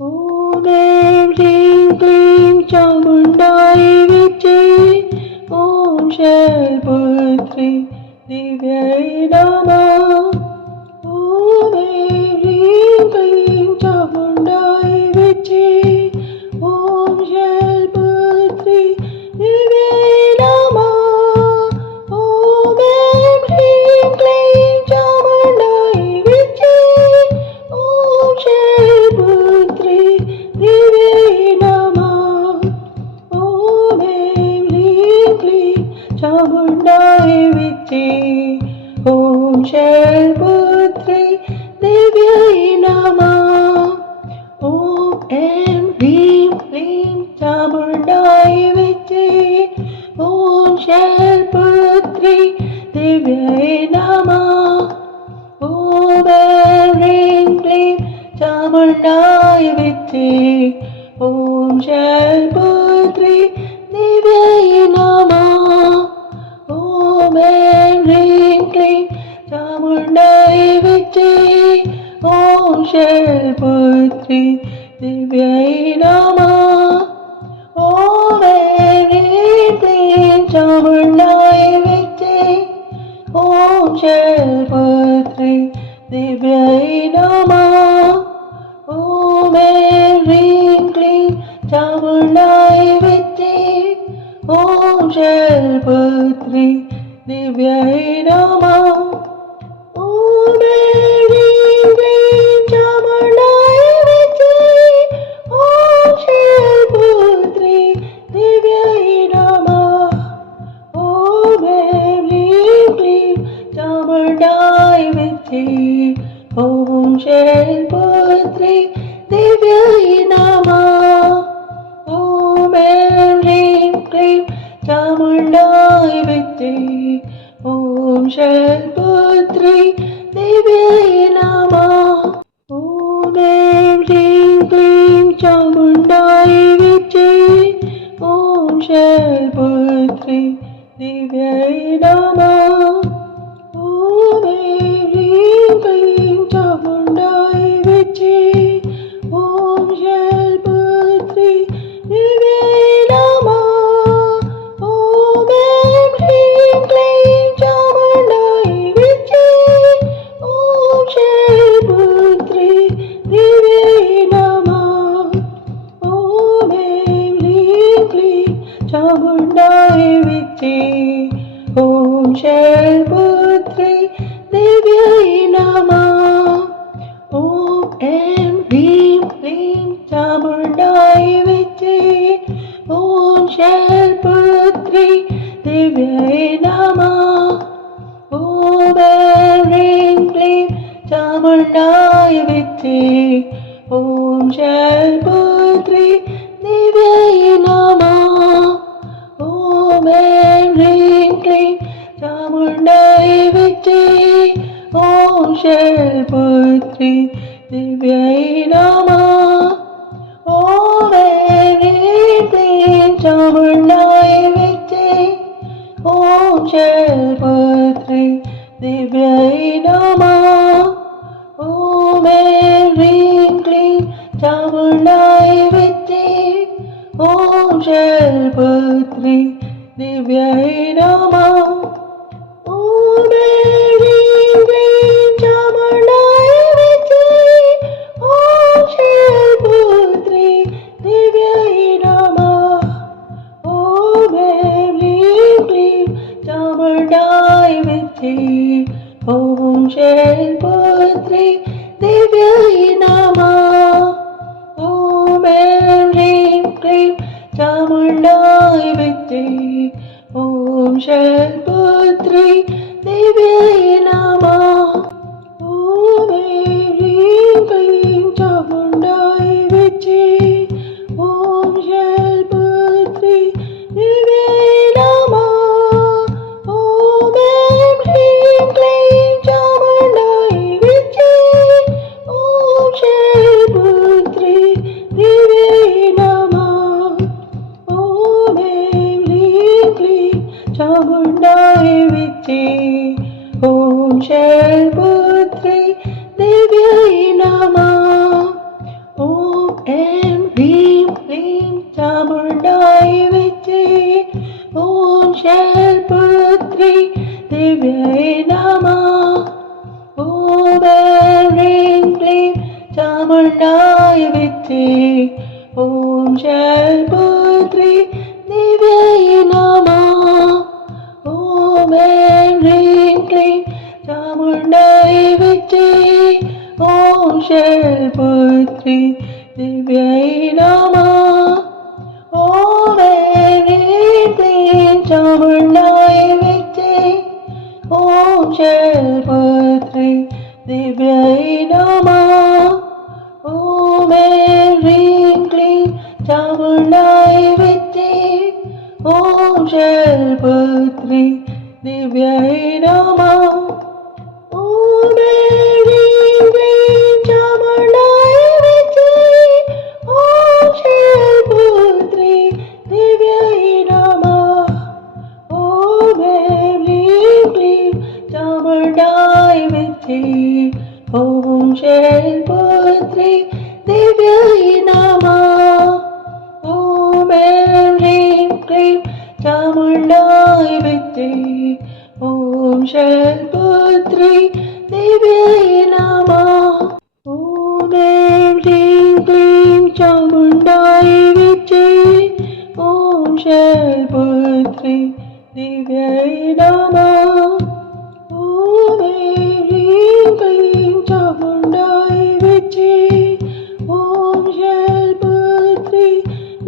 ॐ ऐं ह्रीं क्लीं चामुण्डाय विद्महे ॐ शैलपुत्रि दिव्यै नमः। ॐ ऐं ह्रीं क्लीं चामुण्डाय विद्महे ॐ शैलपुत्रि दिव्यै नमः। ॐ ऐं ह्रीं क्लीं चामुण्डाय विद्महे ॐ शैलपुत्रि दिव्यै नमः। ॐ ऐं ह्रीं क्लीं चामुण्डाय विद्महे ॐ शैलपुत्रि दिव्यै नमः। ॐ ऐं ह्रीं क्लीं चामुण्डाय विद्महे ॐ शैलपुत्रि दिव्यै नमः। ॐ ऐं ह्रीं क्लीं चामुण्डाय विद्महे ॐ शैलपुत्रि दिव्यै नमः। ॐ ऐं ह्रीं क्लीं चामुण्डाय विद्महे ॐ शैलपुत्रि दिव्यै नमः। ॐ ऐं ह्रीं क्लीं चामुण्डाय विद्महे ॐ शैलपुत्रि दिव्यै नमः। ॐ ऐं ह्रीं क्लीं चामुण्डाय विद्महे ॐ शैलपुत्रि दिव्यै नमः। ॐ ऐं ह्रीं क्लीं चामुण्डाय विद्महे ॐ शैलपुत्रि दिव्यै नमः। ॐ ऐं ह्रीं क्लीं चामुण्डाय विद्महे ॐ शैलपुत्रि दिव्यै नमः। ॐ ऐं ह्रीं क्लीं चामुण्डाय विद्महे ॐ शैलपुत्रि दिव्यै नमः। ॐ ऐं ह्रीं क्लीं चामुण्डाय विद्महे ॐ शैलपुत्रि दिव्यै नमः। ॐ ऐं ह्रीं क्लीं चामुण्डाय विद्महे ॐ शैलपुत्रि दिव्यै नमः। ॐ ऐं ह्रीं क्लीं चामुण्डाय विद्महे ॐ शैलपुत्रि दिव्यै नमः। ॐ ऐं ह्रीं क्लीं चामुण्डाय विद्महे ॐ शैलपुत्रि दिव्यै नमः। ॐ ऐं ह्रीं क्लीं चामुण्डाय विद्महे ॐ शैलपुत्रि दिव्यै नमः। ॐ ऐं ह्रीं क्लीं चामुण्डाय विद्महे ॐ शैलपुत्रि दिव्यै नमः। ॐ ऐं ह्रीं क्लीं चामुण्डाय विद्महे ॐ शैलपुत्रि दिव्यै नमः। ॐ ऐं ह्रीं क्लीं चामुण्डाय विद्महे ॐ शैलपुत्रि दिव्यै नमः। ॐ ऐं ह्रीं क्लीं चामुण्डाय विद्महे ॐ शैलपुत्रि दिव्यै नमः। ॐ ऐं ह्रीं क्लीं चामुण्डाय विद्महे ॐ शैलपुत्रि दिव्यै नमः। ॐ ऐं ह्रीं क्लीं चामुण्डाय विद्महे ॐ शैलपुत्रि दिव्यै नमः। ॐ ऐं ह्रीं क्लीं चामुण्डाय विद्महे ॐ शैलपुत्रि दिव्यै नमः। ॐ ऐं ह्रीं क्लीं चामुण्डाय विद्महे ॐ शैलपुत्रि दिव्यै नमः। ॐ ऐं ह्रीं क्लीं चामुण्डाय विद्महे ॐ शैलपुत्रि दिव्यै नमः। ॐ ऐं ह्रीं क्लीं चामुण्डाय विद्महे ॐ शैलपुत्रि दिव्यै नमः। ॐ चामुण्डाय विद्ये ॐ शैलपुत्रि दिव्यै नमः ॐ ऐं ह्रीं क्लीं चामुण्डाय विद्ये ॐ शैलपुत्रि दिव्यै नमः ॐ ऐं ह्रीं क्लीं चामुण्डाय विद्ये ॐ शैलपुत्रि दिव्यै नमः ॐ ऐं ह्रीं क्लीं चामुण्डाय विद्ये ॐ शैलपुत्रि दिव्यै नमः ॐ ऐं ह्रीं क्लीं चामुण्डाय विद्ये ॐ शैलपुत्रि दिव्यै नमः ॐ ऐं ह्रीं क्लीं चामुण्डाय विद्ये ॐ शैलपुत्रि दिव्यै नमः ॐ ऐं ह्रीं क्लीं चामुण्डाय विद्ये ॐ शैलपुत्रि दिव्यै नमः ॐ ऐं ह्रीं क्लीं चामुण्डाय विद्ये ॐ शैलपुत्रि दिव्यै नमः ॐ ऐं ह्रीं क्लीं चामुण्डाय विद्ये ॐ शैलपुत्रि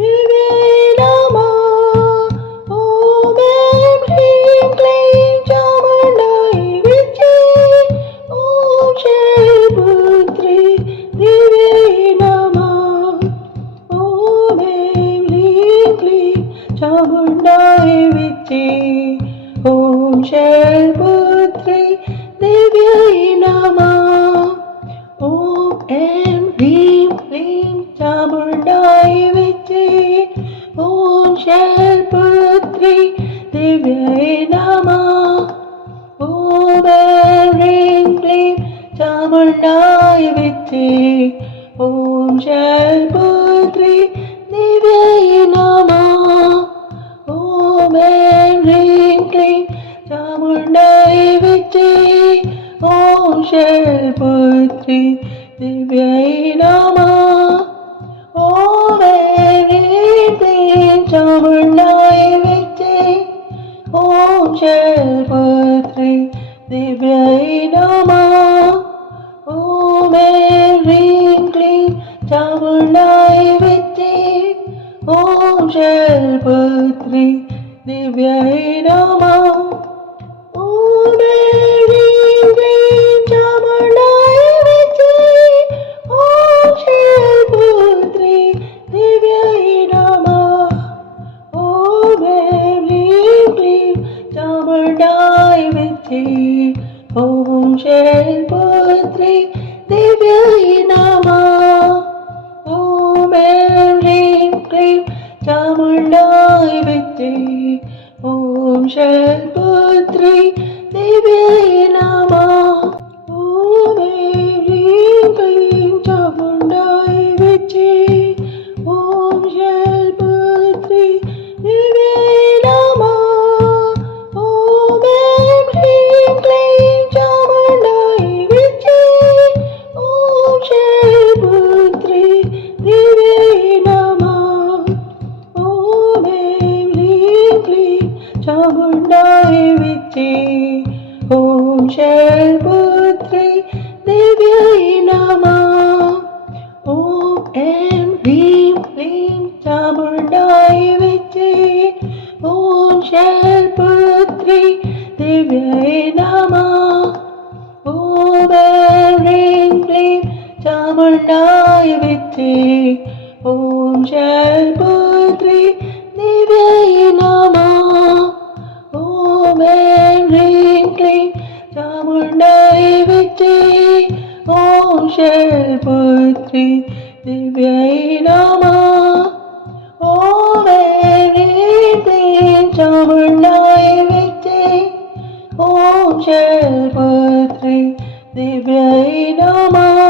दिव्यै नमः ॐ ऐं ह्रीं क्लीं चामुण्डाय विद्ये ॐ शैलपुत्रि दिव्यै नमः ॐ ऐं ह्रीं क्लीं चामुण्डाय विद्ये ॐ शैलपुत्रि दिव्यै नमः ॐ ऐं ह्रीं क्लीं चामुण्डाय विद्ये ॐ शैलपुत्रि दिव्यै नमः ॐ ऐं ह्रीं क्लीं चामुण्डाय विद्ये ॐ शैलपुत्रि दिव्यै नमः ॐ ऐं ह्रीं क्लीं चामुण्डाय विद्ये ॐ शैलपुत्रि दिव्यै नमः ॐ ऐं ह्रीं क्लीं चामुण्डाय विद्ये ॐ शैलपुत्रि दिव्यै नमः ॐ ऐं ह्रीं क्लीं चामुण्डाय विद्ये ॐ शैलपुत्रि दिव्यै नमः ॐ ऐं ह्रीं क्लीं चामुण्डाय विद्ये ॐ शैलपुत्रि दिव्यै नमः ॐ ऐं ह्रीं क्लीं चामुण्डाय विद्ये ॐ शैलपुत्रि दिव्यै नमः ॐ ऐं ह्रीं क्लीं चामुण्डाय विद्ये ॐ शैलपुत्रि दिव्यै नमः ॐ ऐं ह्रीं क्लीं चामुण्डाय विद्ये ॐ शैलपुत्रि दिव्यै नमः ॐ ऐं ह्रीं क्लीं चामुण्डाय विद्ये ॐ शैलपुत्रि दिव्यै नमः ॐ ऐं ह्रीं क्लीं चामुण्डाय विद्ये ॐ शैलपुत्रि दिव्यै नमः ॐ ऐं ह्रीं क्लीं चामुण्डाय विद्ये ॐ शैलपुत्रि दिव्यै नमः ॐ ऐं ह्रीं क्लीं चामुण्डाय विद्ये ॐ शैलपुत्रि दिव्यै नमः ॐ ऐं ह्रीं क्लीं चामुण्डाय विद्ये ॐ शैलपुत्रि दिव्यै नमः ॐ ऐं ह्रीं क्लीं चामुण्डाय विद्ये ॐ शैलपुत्रि दिव्यै नमः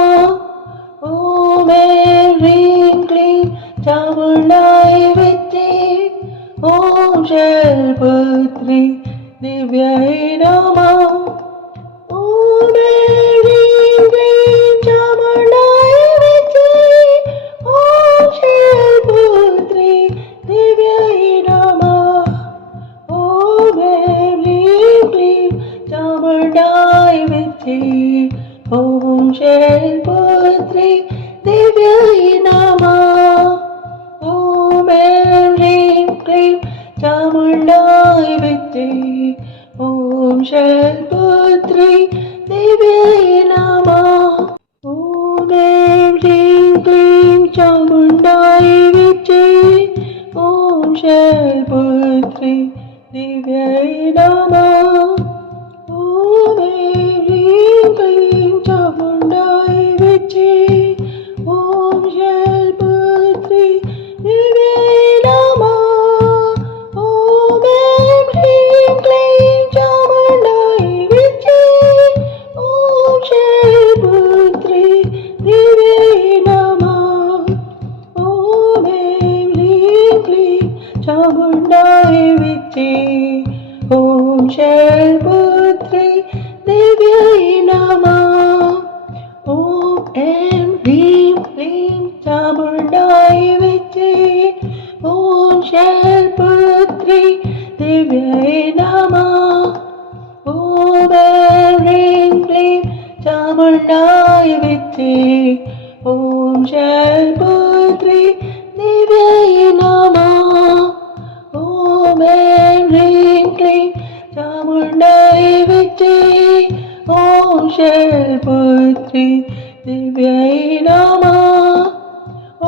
ॐ ऐं ह्रीं क्लीं चामुण्डाय विद्ये ॐ शैलपुत्रि दिव्यै नमः ॐ ऐं ह्रीं क्लीं चामुण्डाय विद्ये शैलपुत्री दिव्यै नमः। ॐ ऐं ह्रीं क्लीं चामुण्डाय विद्महे ॐ शैलपुत्री दिव्यै नमः। ॐ ऐं ह्रीं क्लीं चामुण्डाय विद्महे ॐ शैलपुत्री दिव्यै नमः। ॐ ऐं ह्रीं क्लीं चामुण्डाय विद्महे ॐ शैलपुत्री दिव्यै नमः। ॐ ऐं ह्रीं क्लीं चामुण्डाय विद्महे ॐ शैलपुत्री दिव्यै नमः। ॐ ऐं ह्रीं क्लीं चामुण्डाय विद्महे ॐ शैलपुत्री दिव्यै नमः। ॐ ऐं ह्रीं क्लीं चामुण्डाय विद्महे ॐ शैलपुत्री दिव्यै नमः। ॐ ऐं ह्रीं क्लीं चामुण्डाय विद्महे ॐ शैलपुत्री दिव्यै नमः। ॐ ऐं ह्रीं क्लीं चामुण्डाय विद्महे ॐ शैलपुत्री दिव्यै नमः।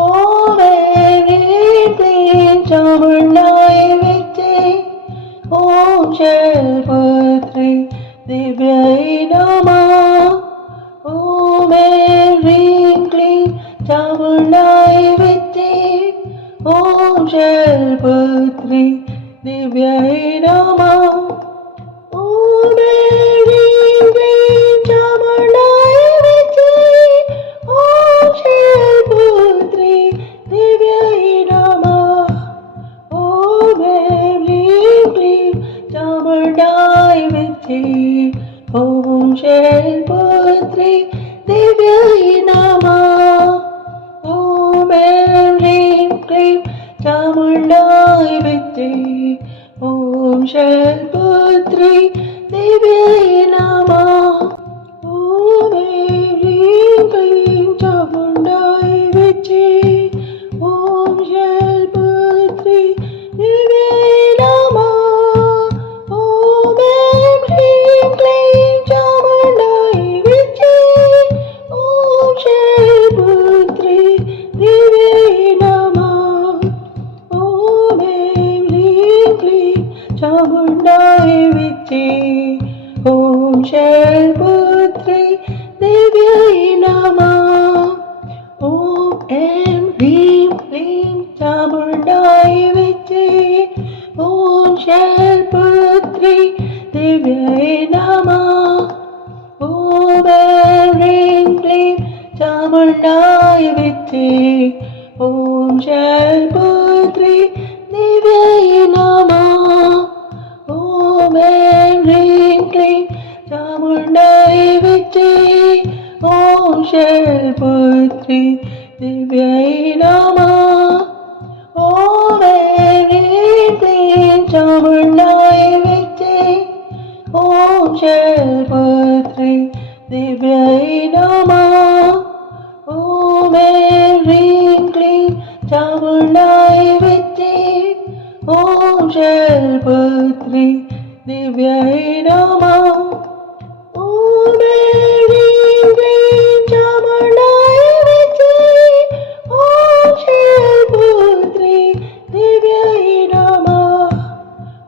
ॐ ऐं ह्रीं क्लीं चामुण्डाय विद्महे ॐ शैलपुत्री दिव्यै नमः। ॐ ऐं ह्रीं क्लीं चामुण्डाय विद्महे ॐ शैलपुत्री दिव्यै नमः। ॐ ऐं ह्रीं क्लीं चामुण्डाय विद्महे ॐ शैलपुत्री दिव्यै नमः। ॐ ऐं ह्रीं क्लीं चामुण्डाय विद्महे ॐ शैलपुत्री दिव्यै नमः। ॐ ऐं ह्रीं क्लीं चामुण्डाय विद्महे ॐ शैलपुत्री दिव्यै नमः। ॐ ऐं ह्रीं क्लीं चामुण्डाय विद्महे ॐ शैलपुत्री दिव्यै नमः। ॐ ऐं ह्रीं क्लीं चामुण्डाय विद्महे ॐ शैलपुत्री दिव्यै नमः। ॐ ऐं ह्रीं क्लीं चामुण्डाय विद्महे ॐ शैलपुत्री दिव्यै नमः। ॐ ऐं ह्रीं क्लीं चामुण्डाय विद्महे ॐ शैलपुत्री दिव्यै नमः। ॐ ऐं ह्रीं क्लीं चामुण्डाय विद्महे ॐ शैलपुत्री दिव्यै नमः। ॐ ऐं ह्रीं क्लीं चामुण्डाय विद्महे ॐ शैलपुत्री दिव्यै नमः। ॐ ऐं ह्रीं क्लीं चामुण्डाय विद्महे ॐ शैलपुत्री दिव्यै नमः। ॐ ऐं ह्रीं क्लीं चामुण्डाय विद्महे ॐ शैलपुत्री दिव्यै नमः। ॐ ऐं ह्रीं क्लीं चामुण्डाय विद्महे ॐ शैलपुत्री दिव्यै नमः।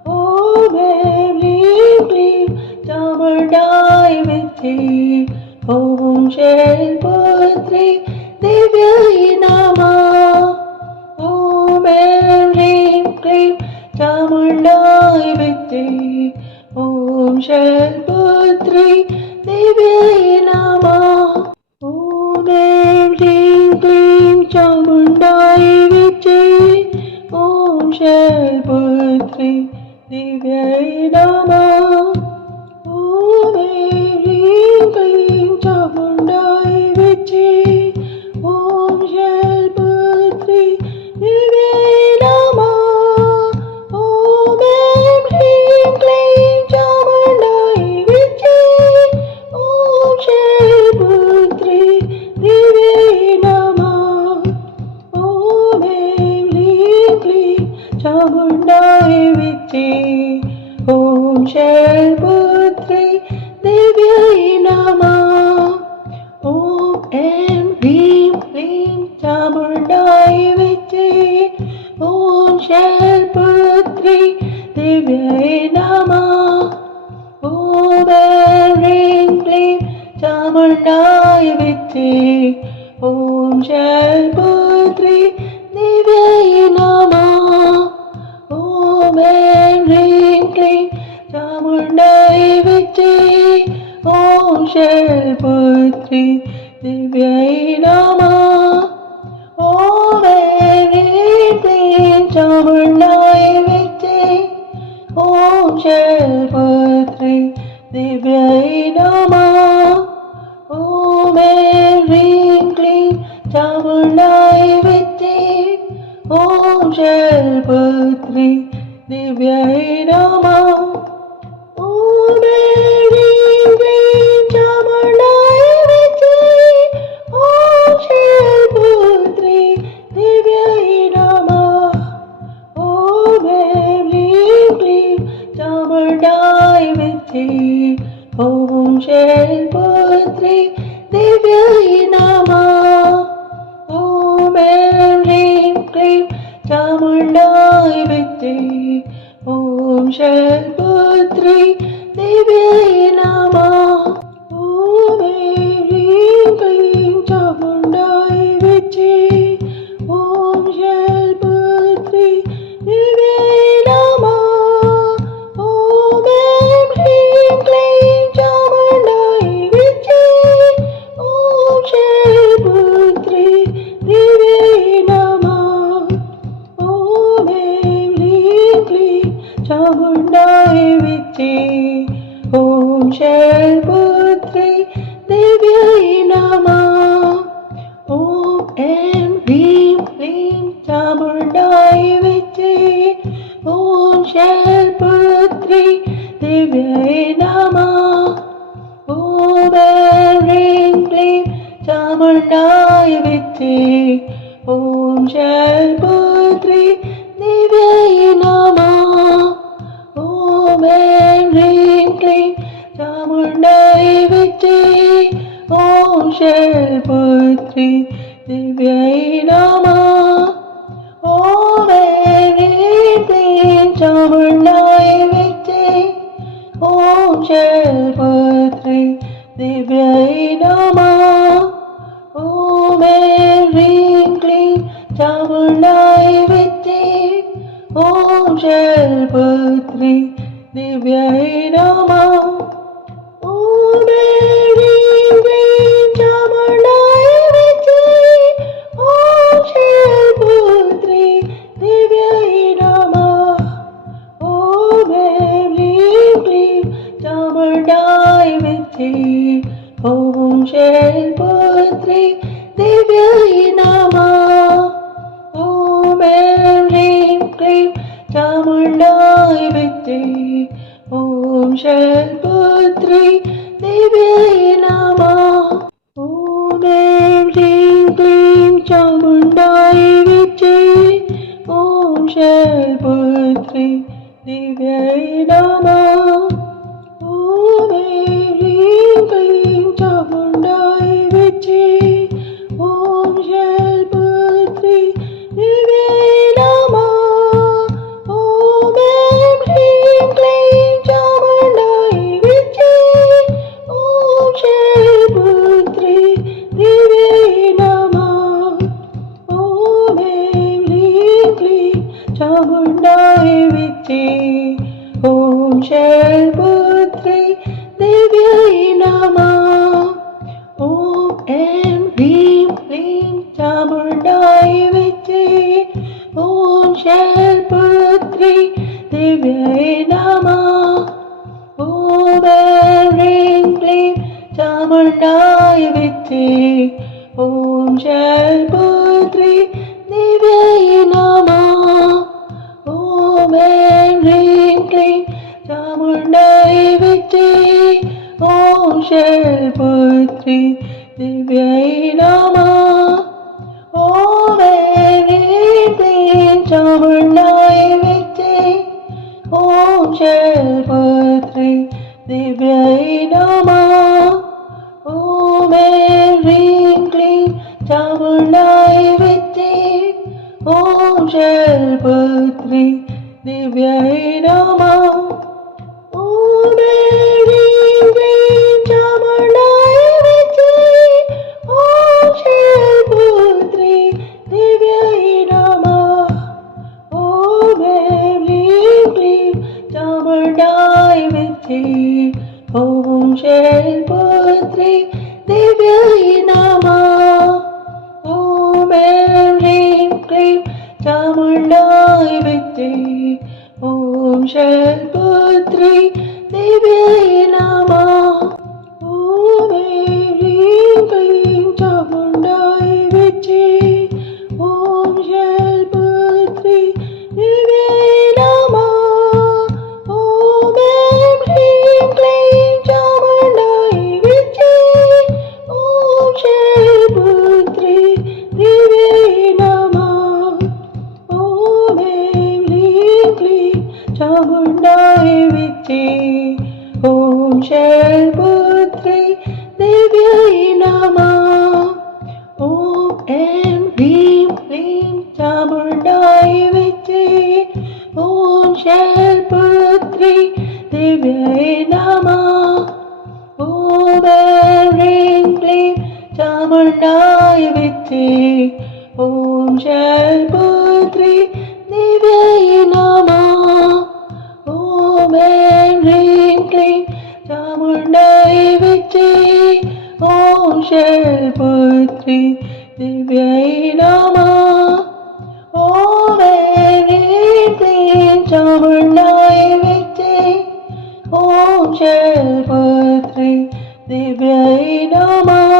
ॐ ऐं ह्रीं क्लीं चामुण्डाय विद्महे ॐ शैलपुत्री दिव्यै नमः। ॐ ऐं ह्रीं क्लीं चामुण्डाय विद्महे ॐ शैलपुत्री दिव्यै नमः। ॐ ऐं ह्रीं क्लीं चामुण्डाय विद्महे ॐ शैलपुत्री दिव्यै नमः। ॐ ऐं ह्रीं क्लीं चामुण्डाय विद्महे ॐ शैलपुत्री दिव्यै नमः। ॐ ऐं ह्रीं क्लीं चामुण्डाय विद्महे ॐ शैलपुत्री ऐं ह्रीं क्लीं चामुण्डायै विद्महे ॐ शैलपुत्री देव्यै नमः ॐ ऐं ह्रीं क्लीं चामुण्डायै विद्महे ॐ शैलपुत्री देव्यै नमः ॐ ऐं ह्रीं क्लीं चामुण्डायै विद्महे ॐ शैलपुत्री देव्यै नमः ॐ ऐं ह्रीं क्लीं चामुण्डायै विद्महे ॐ शैलपुत्री देव्यै नमः ॐ ऐं ह्रीं क्लीं चामुण्डायै विद्महे ॐ शैलपुत्री देव्यै नमः ॐ ऐं ह्रीं क्लीं चामुण्डायै विद्महे ॐ शैलपुत्री देव्यै नमः ॐ ऐं ह्रीं क्लीं चामुण्डायै विद्महे ॐ शैलपुत्री देव्यै नमः ॐ ऐं ह्रीं क्लीं चामुण्डायै विद्महे ॐ शैलपुत्री देव्यै नमः ॐ ऐं ह्रीं क्लीं चामुण्डायै विद्महे ॐ शैलपुत्री देव्यै नमः ॐ ऐं ह्रीं क्लीं चामुण्डायै विद्महे ॐ शैलपुत्री देव्यै नमः ॐ ऐं ह्रीं क्लीं चामुण्डायै विद्महे ॐ शैलपुत्री देव्यै नमः ॐ ऐं ह्रीं क्लीं चामुण्डायै विद्महे ॐ शैलपुत्री देव्यै नमः ॐ ऐं ह्रीं क्लीं चामुण्डायै विद्महे ॐ शैलपुत्री देव्यै नमः ॐ ऐं ह्रीं क्लीं चामुण्डायै विद्महे ॐ शैलपुत्री देव्यै नमः ॐ ऐं ह्रीं क्लीं चामुण्डायै विद्महे ॐ शैलपुत्री देव्यै नमः ॐ ऐं ह्रीं क्लीं चामुण्डायै विद्महे ॐ शैलपुत्री देव्यै नमः ॐ ऐं ह्रीं क्लीं चामुण्डायै विद्महे ॐ शैलपुत्री देव्यै नमः ॐ ऐं ह्रीं क्लीं चामुण्डायै विद्महे ॐ शैलपुत्री देव्यै नमः ॐ ऐं ह्रीं क्लीं चामुण्डायै विद्महे ॐ शैलपुत्री देव्यै नमः ॐ ऐं ह्रीं क्लीं चामुण्डायै विद्महे ॐ शैलपुत्री देव्यै नमः ॐ ऐं ह्रीं क्लीं चामुण्डायै विद्महे ॐ शैलपुत्री देव्यै नमः ॐ ऐं ह्रीं क्लीं चामुण्डायै विद्महे ॐ शैलपुत्री देव्यै नमः ॐ ऐं ह्रीं क्लीं चामुण्डायै विद्महे ॐ शैलपुत्री देव्यै नमः ॐ ऐं ह्रीं क्लीं चामुण्डायै विद्महे ॐ शैलपुत्री देव्यै नमः ॐ ऐं ह्रीं क्लीं चामुण्डायै विद्महे ॐ शैलपुत्री देव्यै नमः ॐ ऐं ह्रीं क्लीं चामुण्डायै विद्महे ॐ शैलपुत्री देव्यै नमः ॐ ऐं ह्रीं क्लीं चामुण्डायै विद्महे ॐ शैलपुत्री देव्यै नमः ॐ ऐं ह्रीं क्लीं चामुण्डाय विद्ये ॐ शैलपुत्री दिव्यै नमः ॐ ऐं ह्रीं क्लीं चामुण्डाय विद्ये ॐ शैलपुत्री दिव्यै नमः ॐ ऐं ह्रीं क्लीं चामुण्डाय विद्ये ॐ शैलपुत्री दिव्यै नमः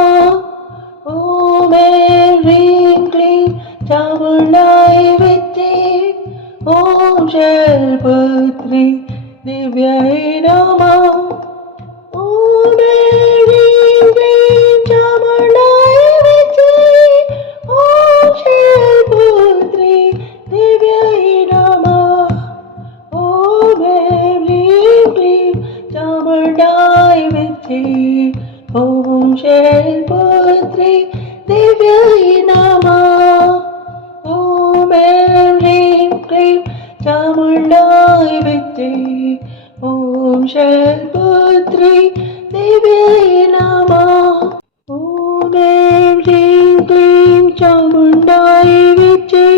ॐ ऐं ह्रीं क्लीं चामुण्डाय विद्ये ॐ शैलपुत्री दिव्यै नमः ॐ ऐं ह्रीं क्लीं चामुण्डाय विद्ये ॐ शैलपुत्री दिव्यै नमः ॐ ऐं ह्रीं क्लीं चामुण्डाय विद्ये ॐ शैलपुत्री दिव्यै नमः ॐ ऐं ह्रीं क्लीं चामुण्डाय विद्ये ॐ शैलपुत्री दिव्यै नमः ॐ ऐं ह्रीं क्लीं चामुण्डाय विद्ये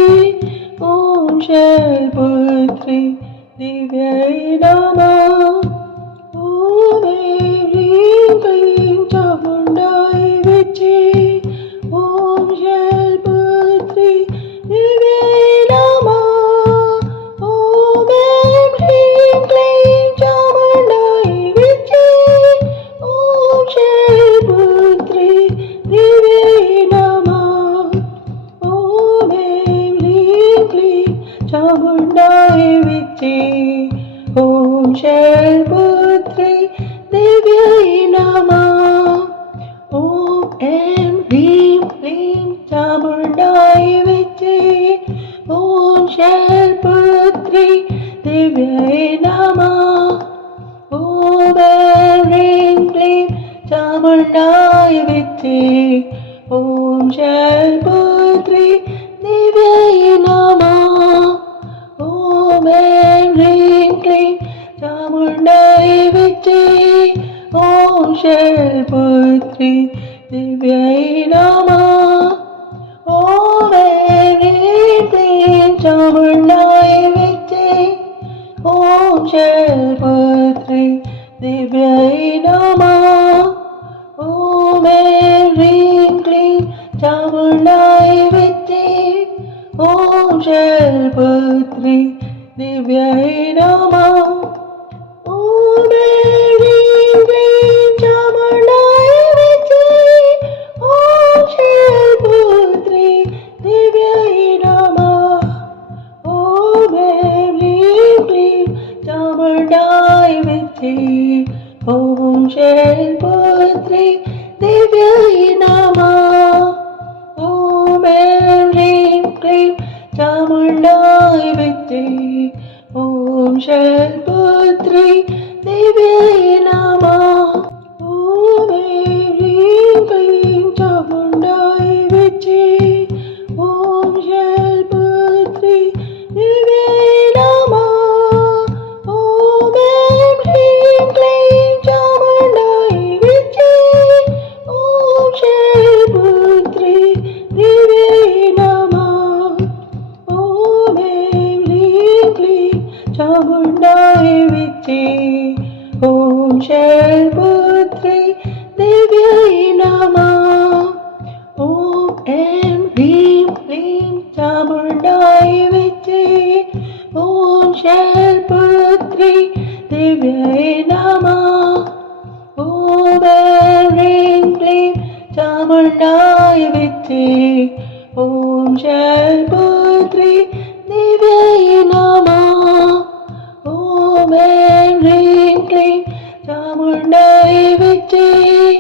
ॐ शैलपुत्री दिव्यै नमः ॐ ऐं ह्रीं क्लीं चामुण्डाय विद्ये ॐ शैलपुत्री दिव्यै नमः ॐ ऐं ह्रीं क्लीं चामुण्डाय विद्ये ॐ शैलपुत्री दिव्यै नमः ॐ ऐं ह्रीं क्लीं चामुण्डाय विद्ये ॐ शैलपुत्री दिव्यै नमः ॐ ऐं ह्रीं क्लीं चामुण्डाय विद्ये ॐ शैलपुत्री दिव्यै नमः ॐ ऐं ह्रीं क्लीं चामुण्डाय विद्ये ॐ शैलपुत्री दिव्यै नमः ॐ ऐं ह्रीं क्लीं चामुण्डाय विद्ये ॐ शैलपुत्री दिव्यै नमः ॐ ऐं ह्रीं क्लीं चामुण्डाय विद्ये ॐ शैलपुत्री दिव्यै नमः ॐ ऐं ह्रीं क्लीं चामुण्डाय विद्ये ॐ शैलपुत्री दिव्यै नमः ॐ ऐं ह्रीं क्लीं चामुण्डाय विद्ये ॐ शैलपुत्री दिव्यै नमः ॐ ऐं ह्रीं क्लीं चामुण्डाय विद्ये ॐ शैलपुत्री दिव्यै नमः ॐ ऐं ह्रीं क्लीं चामुण्डाय विद्ये ॐ शैलपुत्री दिव्यै नमः ॐ ऐं ह्रीं क्लीं चामुण्डाय विद्ये ॐ शैलपुत्री दिव्यै नमः ॐ ऐं ह्रीं क्लीं चामुण्डाय विद्ये ॐ शैलपुत्री दिव्यै नमः ॐ ऐं ह्रीं क्लीं चामुण्डाय विद्ये ॐ शैलपुत्री दिव्यै नमः ॐ ऐं ह्रीं क्लीं चामुण्डाय विद्ये ॐ शैलपुत्री दिव्यै नमः ॐ ऐं ह्रीं क्लीं चामुण्डाय विद्ये ॐ शैलपुत्री दिव्यै नमः ॐ ऐं ह्रीं क्लीं चामुण्डाय विद्ये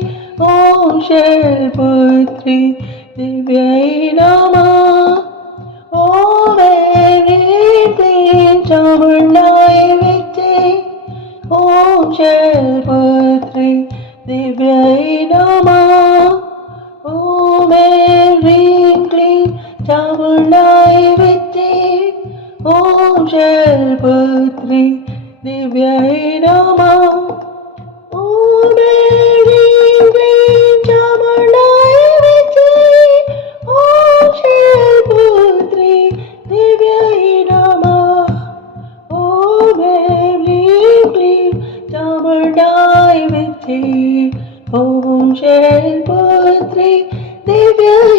ॐ शैलपुत्री दिव्यै नमः ॐ ऐं ह्रीं क्लीं चामुण्डाय विद्ये ॐ शैलपुत्री दिव्यै नमः ॐ ऐं ह्रीं क्लीं चामुण्डाय विद्ये ॐ शैलपुत्री दिव्यै नमः ॐ ऐं ह्रीं क्लीं चामुण्डाय विद्ये ॐ शैलपुत्री दिव्यै